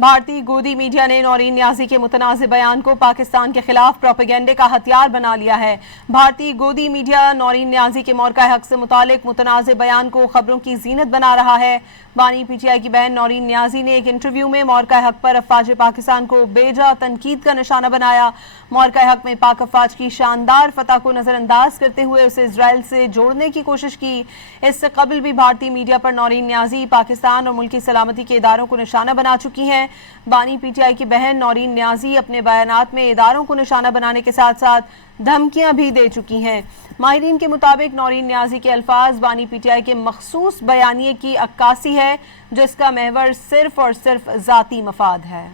بھارتی گودی میڈیا نے نورین نیازی کے متنازع بیان کو پاکستان کے خلاف پروپیگنڈے کا ہتھیار بنا لیا ہے۔ بھارتی گودی میڈیا نورین نیازی کے مورقع حق سے متعلق متنازع بیان کو خبروں کی زینت بنا رہا ہے۔ بانی پی ٹی آئی کی بہن نورین نیازی نے ایک انٹرویو میں مورقع حق پر افواج پاکستان کو بے جا تنقید کا نشانہ بنایا۔ مورقع حق میں پاک افواج کی شاندار فتح کو نظر انداز کرتے ہوئے اسے اسرائیل سے جوڑنے کی کوشش کی۔ اس سے قبل بھی بھارتی میڈیا پر نورین نیازی پاکستان اور ملکی سلامتی کے اداروں کو نشانہ بنا چکی ہیں۔ بانی پی ٹی آئی کی بہن نورین نیازی اپنے بیانات میں اداروں کو نشانہ بنانے کے ساتھ ساتھ دھمکیاں بھی دے چکی ہیں۔ ماہرین کے مطابق نورین نیازی کے الفاظ بانی پی ٹی آئی کے مخصوص بیانیے کی عکاسی ہے جس کا محور صرف اور صرف ذاتی مفاد ہے۔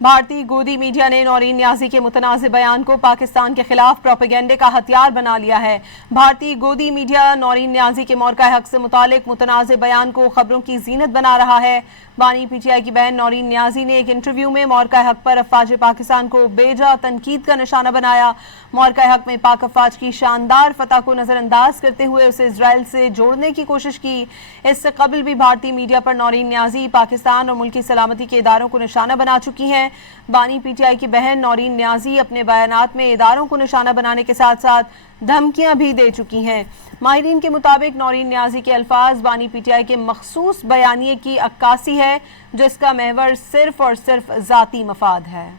بھارتی گودی میڈیا نے نورین نیازی کے متنازع بیان کو پاکستان کے خلاف پروپیگنڈے کا ہتھیار بنا لیا ہے۔ بھارتی گودی میڈیا نورین نیازی کے مورقع حق سے متعلق متنازع بیان کو خبروں کی زینت بنا رہا ہے۔ بانی پی ٹی آئی کی بہن نورین نیازی نے ایک انٹرویو میں مورقع حق پر افواج پاکستان کو بے جا تنقید کا نشانہ بنایا۔ مورقع حق میں پاک افواج کی شاندار فتح کو نظر انداز کرتے ہوئے اسے اسرائیل سے جوڑنے کی کوشش کی۔ اس سے قبل بھی بھارتی میڈیا پر نورین نیازی پاکستان اور ملکی سلامتی کے اداروں کو نشانہ بنا چکی ہیں۔ بانی پی ٹی آئی کی بہن نورین نیازی اپنے بیانات میں اداروں کو نشانہ بنانے کے ساتھ ساتھ دھمکیاں بھی دے چکی ہیں۔ ماہرین کے مطابق نورین نیازی کے الفاظ بانی پی ٹی آئی کے مخصوص بیانیے کی عکاسی ہے جس کا محور صرف اور صرف ذاتی مفاد ہے۔